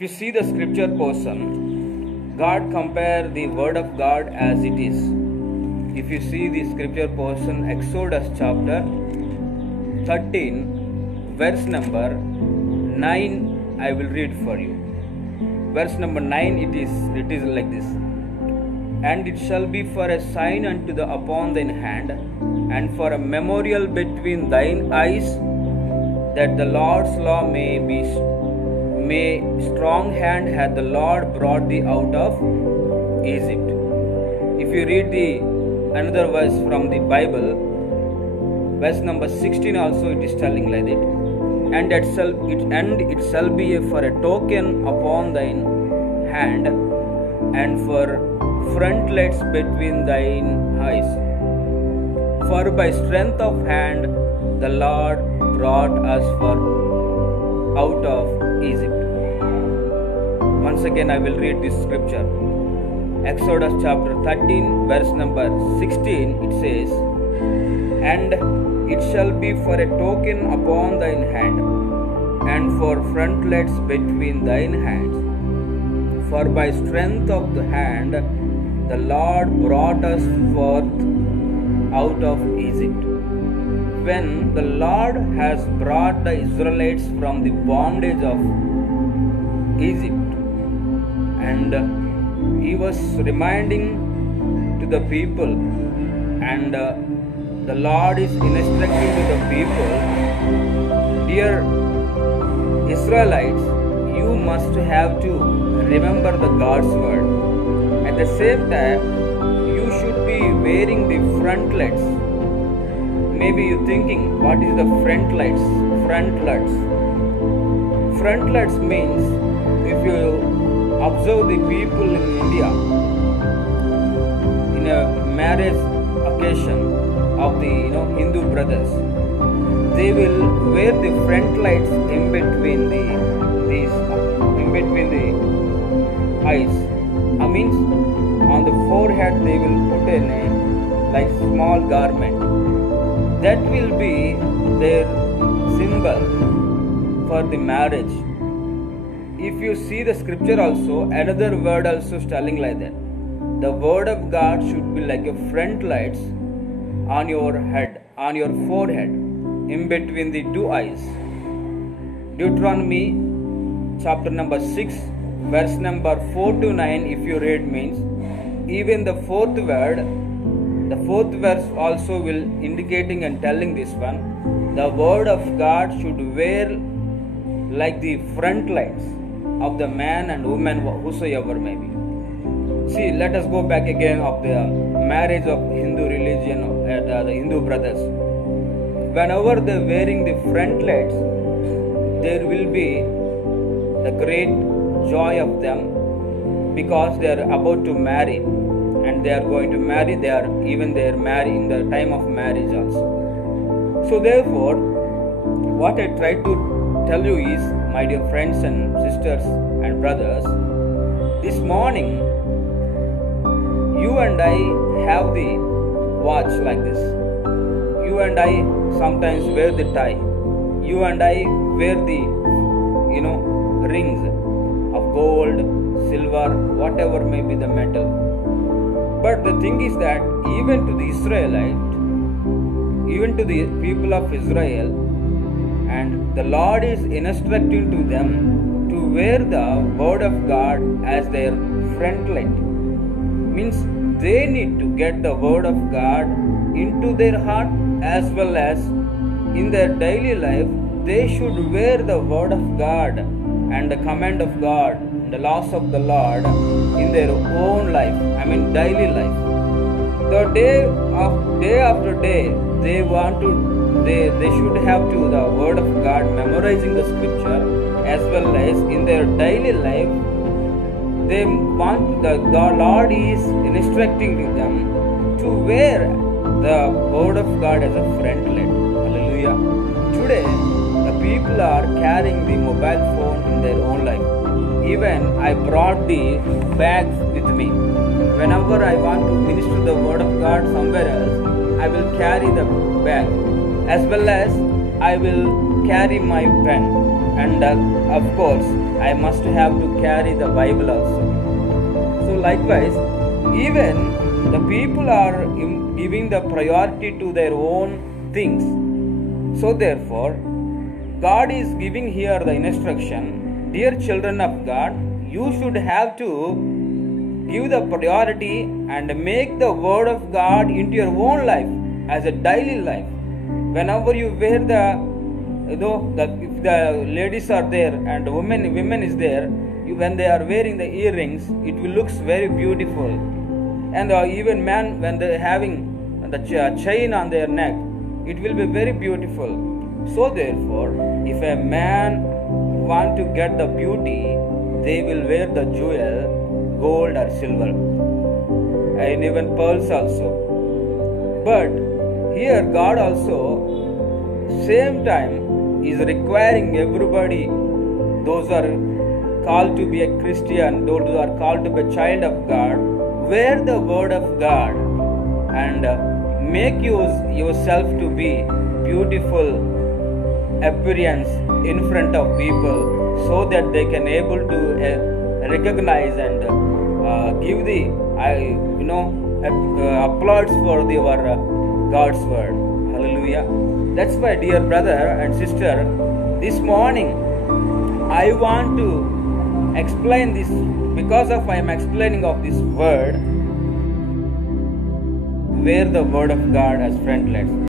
If you see the scripture portion, God compare the word of God as it is. If you see the scripture portion, Exodus chapter 13, verse number 9, I will read for you. Verse number 9, it is like this. And it shall be for a sign unto the upon thine hand, and for a memorial between thine eyes, that the Lord's law may strong hand hath the Lord brought thee out of Egypt. If you read the another verse from the Bible, verse number 16 also it is telling like that. And it shall be for a token upon thine hand, and for frontlets between thine eyes. For by strength of hand the Lord brought us out of Egypt. Once again I will read this scripture. Exodus chapter 13 verse number 16, it says, And it shall be for a token upon thine hand, and for frontlets between thine hands. For by strength of the hand the Lord brought us forth out of Egypt. When the Lord has brought the Israelites from the bondage of Egypt, and he was reminding to the people, and the Lord is instructing to the people, Dear Israelites, you must have to remember the God's word. At the same time, you should be wearing the frontlets. Maybe you're thinking, what is the frontlets? Frontlets means, if you observe the people in India, in a marriage occasion of the Hindu brothers, they will wear the frontlets in between the eyes. I mean, on the forehead they will put a small garment. That will be their symbol for the marriage. If you see the scripture also, another word also is telling like that. The word of God should be like a frontlights on your head, on your forehead, in between the two eyes. Deuteronomy chapter number 6, verse number 4 to 9, if you read, means even the fourth verse also will indicating and telling this one. The word of God should wear like the frontlights of the man and woman whosoever may be. See, let us go back again of the marriage of Hindu religion, the Hindu brothers. Whenever they are wearing the frontlets, there will be the great joy of them, because they are about to marry, and they are going to marry. They are married in the time of marriage also. So therefore, what I try to tell you is, my dear friends and sisters and brothers, this morning you and I have the watch like this. You and I sometimes wear the tie. You and I wear the rings of gold, silver, whatever may be the metal. But the thing is that even to the Israelite, even to the people of Israel, and the Lord is instructing to them to wear the word of God as their frontlet. Means they need to get the word of God into their heart, as well as in their daily life they should wear the word of God and the command of God, the laws of the Lord in their own life, daily life. The day after day they should have to the word of God, memorizing the scripture, as well as in their daily life they want the Lord is instructing them to wear the word of God as a frontlet. Hallelujah. Today the people are carrying the mobile phone in their own life. Even I brought the bag with me. Whenever I want to minister the word of God somewhere else, I will carry the bag, as well as I will carry my pen, and of course I must have to carry the Bible also. So likewise, even the people are giving the priority to their own things. So therefore, God is giving here the instruction, dear children of God, you should have to give the priority and make the word of God into your own life as a daily life. Whenever you wear if the ladies are there and women is there, when they are wearing the earrings, it will looks very beautiful. And even man, when they are having the chain on their neck, it will be very beautiful. So therefore, if a man want to get the beauty, they will wear the jewel, gold or silver, and even pearls also. But here God also same time is requiring everybody, those are called to be a Christian, those who are called to be a child of God, wear the word of God and make yourself to be beautiful appearance in front of people, so that they can able to recognize and give the applause for your God's word. Hallelujah. That's why, dear brother and sister, this morning I want to explain this, because of I am explaining of this word, wear the word of God as frontlets.